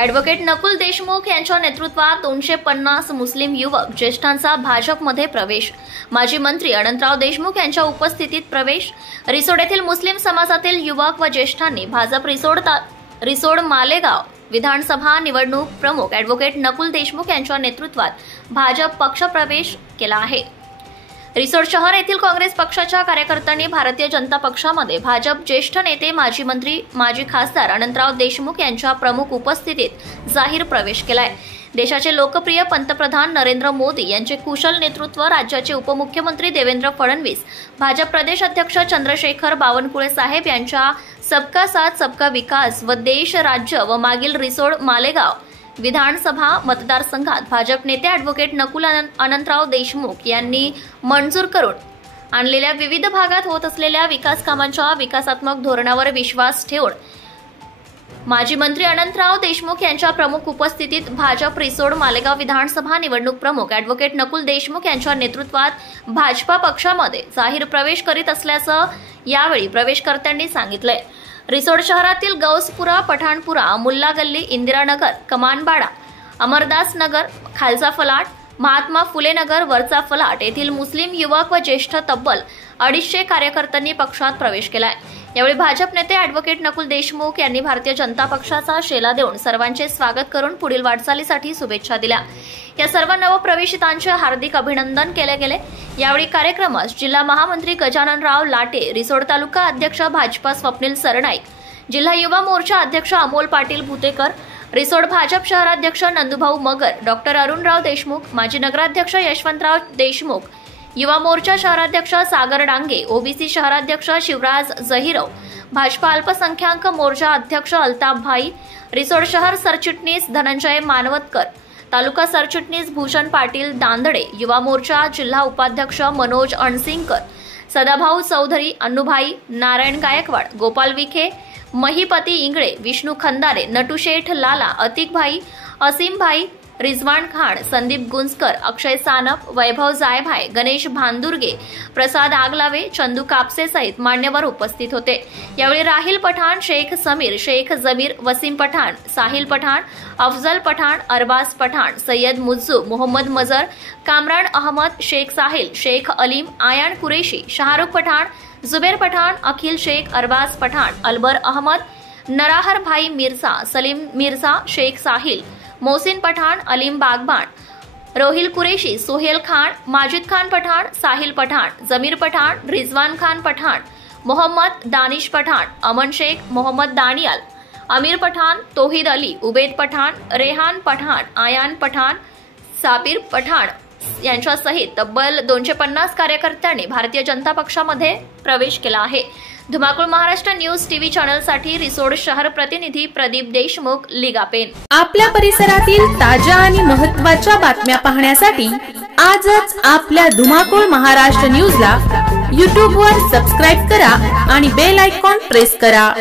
Advocate Nakul Deshmukh यांच्या नेतृत्वात 250 मुस्लिम युवक ज्येष्ठांचा भाजपमध्ये प्रवेश. माजी मंत्री अनंतराव देशमुख यांच्या उपस्थितीत प्रवेश. रिसोड येथील मुस्लिम समाजातील युवक व ज्येष्ठांनी भाजप रिसोड मालेगाव विधानसभा निवडणूक प्रमुख ॲडव्होकेट नकुल देशमुख यांच्या नेतृत्वात भाजप पक्षप्रवेश केला आहे. रिसोड शहर येथील काँग्रेस पक्षाच्या कार्यकर्त्यांनी भारतीय जनता पक्षामध्ये भाजप ज्येष्ठ नेते माजी मंत्री माजी खासदार अनंतराव देशमुख यांच्या प्रमुख उपस्थितीत जाहीर प्रवेश केलाय. देशाचे लोकप्रिय पंतप्रधान नरेंद्र मोदी यांचे कुशल नेतृत्व, राज्याचे उपमुख्यमंत्री देवेंद्र फडणवीस, भाजप प्रदेश अध्यक्ष चंद्रशेखर बावनकुळे साहेब यांच्या सबका साथ सबका विकास व देश राज्य व मागील रिसोड मालेगाव विधानसभा मतदारसंघात भाजप नेते ॲडव्होकेट नकुल अनंतराव देशमुख यांनी मंजूर करून आणलेल्या विविध भागात होत असलेल्या विकास कामांच्या विकासात्मक धोरणावर विश्वास ठेवून माजी मंत्री अनंतराव देशमुख यांच्या प्रमुख उपस्थितीत भाजप रिसोड मालेगाव विधानसभा निवडणूक प्रमुख ॲडव्होकेट नकुल देशमुख यांच्या नेतृत्वात भाजपा पक्षामध्ये जाहीर प्रवेश करीत असल्याचं यावेळी प्रवेशकर्त्यांनी सांगितलंय. रिसोड शहरातील गौसपुरा, पठाणपुरा, मुल्ला गल्ली, इंदिरानगर, कमानबाडा, अमरदास नगर, खालचा फलाट, महात्मा फुले नगर, वरचा फलाट येथील मुस्लिम युवक व ज्येष्ठ तब्बल 250 कार्यकर्त्यांनी पक्षात प्रवेश केलाय. यावेळी भाजप नेते ॲडव्होकेट नकुल देशमुख यांनी भारतीय जनता पक्षाचा शेला देऊन सर्वांचे स्वागत करून पुढील वाटचालीसाठी शुभेच्छा दिल्या. या सर्व नवप्रवेशितांचे हार्दिक अभिनंदन केले गेले. यावेळी कार्यक्रमास जिल्हा महामंत्री गजाननराव लाटे, रिसोड तालुका अध्यक्ष भाजपा स्वप्नील सरनाईक, जिल्हा युवा मोर्चा अध्यक्ष अमोल पाटील भुतेकर, रिसोड भाजप शहराध्यक्ष नंदुभाऊ मगर, डॉक्टर अरुणराव देशमुख, माजी नगराध्यक्ष यशवंतराव देशमुख, युवा मोर्चा शहराध्यक्ष सागर डांगे, ओबीसी शहराध्यक्ष शिवराज जहिरव, भाजपा अल्पसंख्याक मोर्चा अध्यक्ष अल्ताफ भाई, रिसोड शहर सरचिटणीस धनंजय मानवतकर, तालुका सरचिटणीस भूषण पाटील दांदडे, युवा मोर्चा जिल्हा उपाध्यक्ष मनोज अणसिंगकर, सदाभाऊ चौधरी, अन्नूभाई, नारायण गायकवाड, गोपाल विखे, महिपती इंगळे, विष्णू खंदारे, नटुशेठ लाला, अतिक भाई, असीम भाई, रिजवान खान, संदीप गुंजकर, अक्षय सानप, वैभव जायभाई, गणेश भांदुर्गे, प्रसाद आगलावे, चंदू कापसे सहित मान्यवर उपस्थित होते. यावेळी राहिल पठाण, शेख समीर, शेख जमीर, वसीम पठाण, साहिल पठाण, अफजल पठाण, अरबाज पठाण, सय्यद मुज्जू, मोहम्मद मजर, कामरान अहमद, शेख साहिल, शेख अलीम, आयान कुरेशी, शाहरुख पठाण, जुबेर पठाण, अखिल शेख, अरबाज पठाण, अलबर अहमद, नराहर भाई मिर्जा, सलीम मिर्जा, शेख साहिल, मोहसिन पठाण, अलीम बागबान, रोहिल कुरेशी, सोहेल खान, माजिद खान पठाण, साहिल पठाण, जमीर पठाण, रिजवान खान पठाण, मोहम्मद दानिश पठाण, अमन शेख, मोहम्मद दानियाल, अमीर पठाण, तोहिद अली, उबेद पठाण, रेहान पठाण, आयान पठाण, साबिर पठाण यांच्यासहित तब्बल 250 कार्यकर्त्यांनी भारतीय जनता पक्षामध्ये प्रवेश केला आहे. धुमाकूळ महाराष्ट्र न्यूज टीव्ही चॅनलसाठी रिसोड शहर प्रतिनिधी प्रदीप देशमुख, लिगापेन. आपल्या परिसरातील ताज्या आणि महत्त्वाच्या बातम्या पाहण्यासाठी आजच आपल्या धुमाकूळ महाराष्ट्र न्यूजला YouTube वर सबस्क्राइब करा आणि बेल आयकॉन प्रेस करा.